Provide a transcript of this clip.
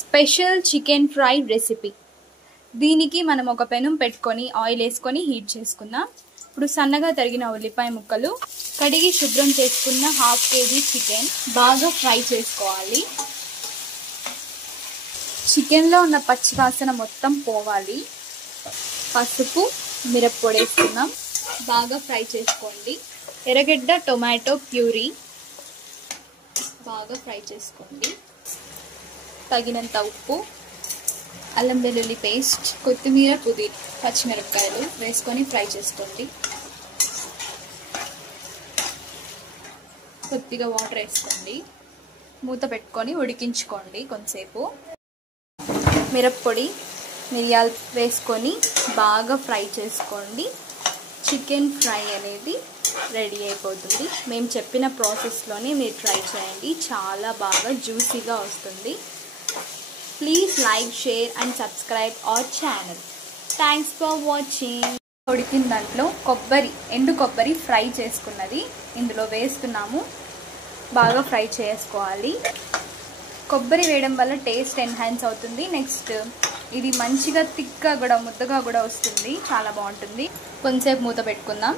Special chicken fry recipe. దీనికి మనం ఒక పెనం పెట్టుకొని ఆయిల్ వేసుకొని హీట్ చేసుకుందాం. ఇప్పుడు సన్నగా తరిగిన ఉల్లిపాయ ముక్కలు, కడిగి శుభ్రం చేసుకున్న 1/2 kg చికెన్ బాగా ఫ్రై చేసుకోవాలి. చికెన్లో ఉన్న పచ్చి వాసన మొత్తం పోవాలి. పసుపు, మిరప్పొడి వేసుకున్నాం, బాగా ఫ్రై చేసుకోండి. ఎర్రగడ్డ టొమాటో ప్యూరీ బాగా ఫ్రై చేసుకోండి. తగినంత ఉప్పు, అల్లం వెల్లుల్లి పేస్ట్, కొత్తిమీర, పుదీనా, పచ్చిమిరపకాయలు వేసుకొని ఫ్రై చేసుకోండి. కొద్దిగా వాటర్ వేసుకోండి. మూత పెట్టుకొని ఉడికించుకోండి కొంతసేపు. మిరప్పొడి, మిరియాలు వేసుకొని బాగా ఫ్రై చేసుకోండి. చికెన్ ఫ్రై అనేది రెడీ అయిపోతుంది. మేము చెప్పిన ప్రాసెస్లోనే మీరు ట్రై చేయండి, చాలా బాగా జ్యూసీగా వస్తుంది. Please like, share and subscribe our channel. Thanks for watching. ఉడికిన దాంట్లో ఎండు కొబ్బరి ఫ్రై చేసుకున్నది ఇందులో వేస్తున్నాము. బాగా ఫ్రై చేసుకోవాలి. కొబ్బరి వేయడం వల్ల టేస్ట్ ఎన్హాన్స్ అవుతుంది. నెక్స్ట్ ఇది మంచిగా థిక్గా కూడా, ముద్దగా కూడా వస్తుంది. చాలా బాగుంటుంది. కొంచెంసేపు మూత పెట్టుకుందాం.